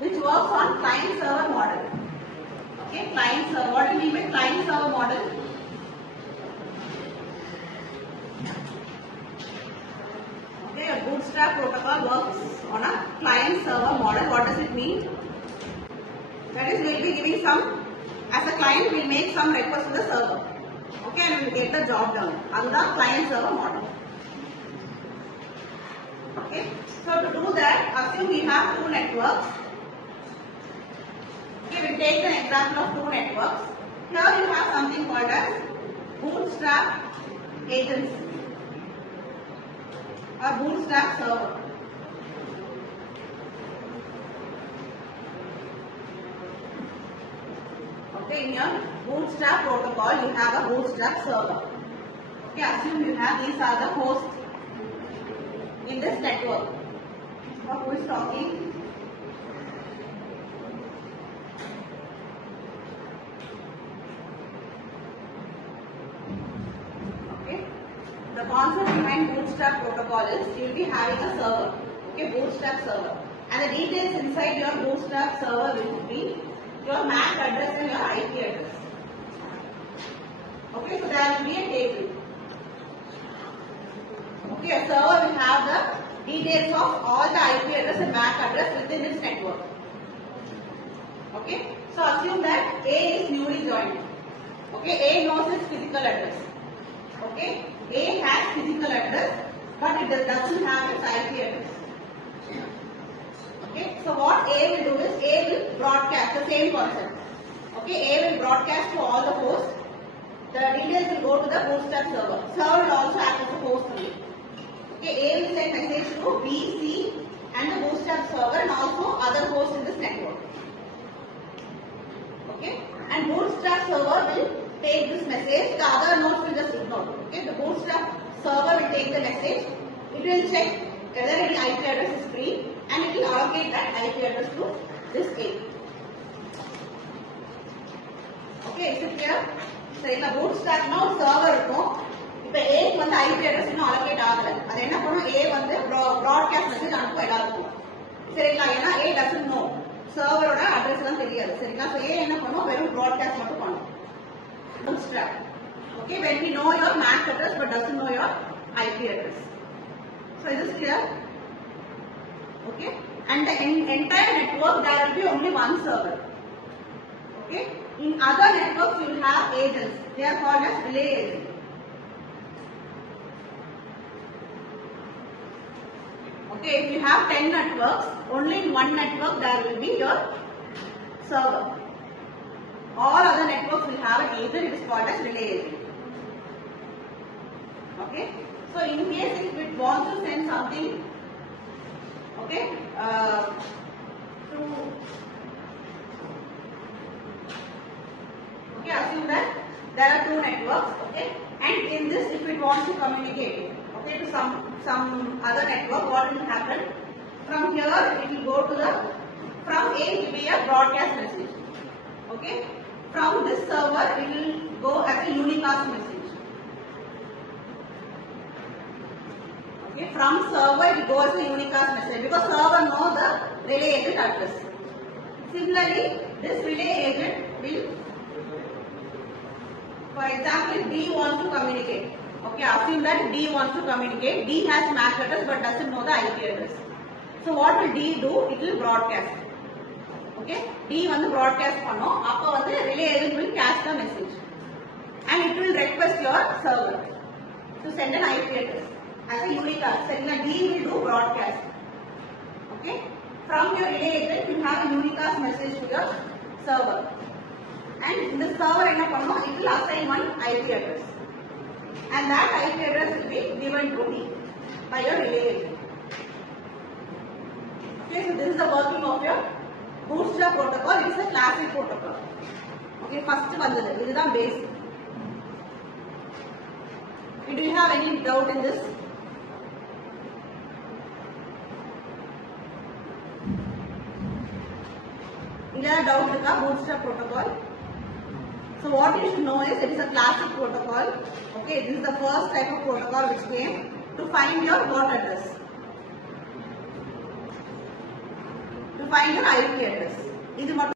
which works on client server model. Okay, client server. What do you mean by client server model? Okay, a Bootstrap protocol works on a client server model. What does it mean? That is, we will be giving some, as a client, we will make some request to the server. Okay, and we will get the job done on the client server model. Okay, so to do that, assume we have two networks. Okay, we will take an example of two networks. Here you have something called as Bootstrap agents or Bootstrap server. Okay, in your Bootstrap protocol, you have a Bootstrap server. Okay, assume you have, these are the hosts in this network. Who is talking? Okay, the concept behind Bootstrap protocol is you will be having a server. Okay, Bootstrap server, and the details inside your Bootstrap server will be your MAC address and your IP address. Okay, so there will be a table. Okay, a server will have the details of all the IP address and MAC address within its network. Okay, so assume that A is newly joined. Okay, A knows its physical address. Okay, A has physical address, but it doesn't have its IP address. Okay, so what A will do is A will broadcast the same concept. Okay, A will broadcast to all the hosts. The details will go to the Bootstrap server. Server will also act as a host only. Okay, A will send message to B, C and the Bootstrap server and also other hosts in this network. Okay, and Bootstrap server will take this message. The other nodes will just ignore. Okay, the Bootstrap server will take the message. It will check whether any IP address is free and it will allocate that IP address to this A. Okay, is it clear? So in the Bootstrap now server இருக்கும். இப்போ A க்கு வந்து IP address இன்னும் allocate ஆகல. அது என்ன பண்ணும்? A வந்து broadcast message அனுப்பும் எல்லாருக்கும். சரிங்களா? ஏன்னா A doesn't know. சர்வரோட அட்ரஸ் எல்லாம் தெரியாது. சரிங்களா? So A என்ன பண்ணும்? வெறும் broadcast மட்டும் பண்ணும். Bootstrap. Okay, when we know your MAC address but doesn't know your IP address. So is this clear? Okay, and the entire network there will be only one server. Okay, in other networks you will have agents. They are called as relay agents. Okay, if you have 10 networks, only in one network there will be your server. All other networks will have an agent. It is called as relay agent. Okay, so in case if it wants to send something, okay, assume that there are two networks, okay, and in this if it wants to communicate, okay, to some other network, what will happen? From here it will go to the, from A it will be a broadcast message, okay, from this server it will go as a unicast message. Okay, from server it goes as a unicast message because server knows the relay agent address. Similarly, this relay agent will, for example, if D wants to communicate. Okay, assume that D wants to communicate. D has MAC address but doesn't know the IP address. So what will D do? It will broadcast. Okay, D வந்து broadcast பண்ணும். அப்போ வந்து relay agent will catch the message and it will request your server to send an IP address as a unicast. So D will do broadcast. Okay, from your relay agent you have a unicast message to your server, and the server என்ன பண்ணும்? It will assign one IP address, and that IP address will be given to D by your relay agent. Okay, so this is the working of your Bootstrap protocol. It is a classic protocol. Okay, first வந்தது இதுதான் base. Do you have any doubt in this? Any doubt இருக்கா Bootstrap protocol? So what you should know is it is a classic protocol. Okay, this is the first type of protocol which came to find your port address. To to find your IP address. இது மட்டும்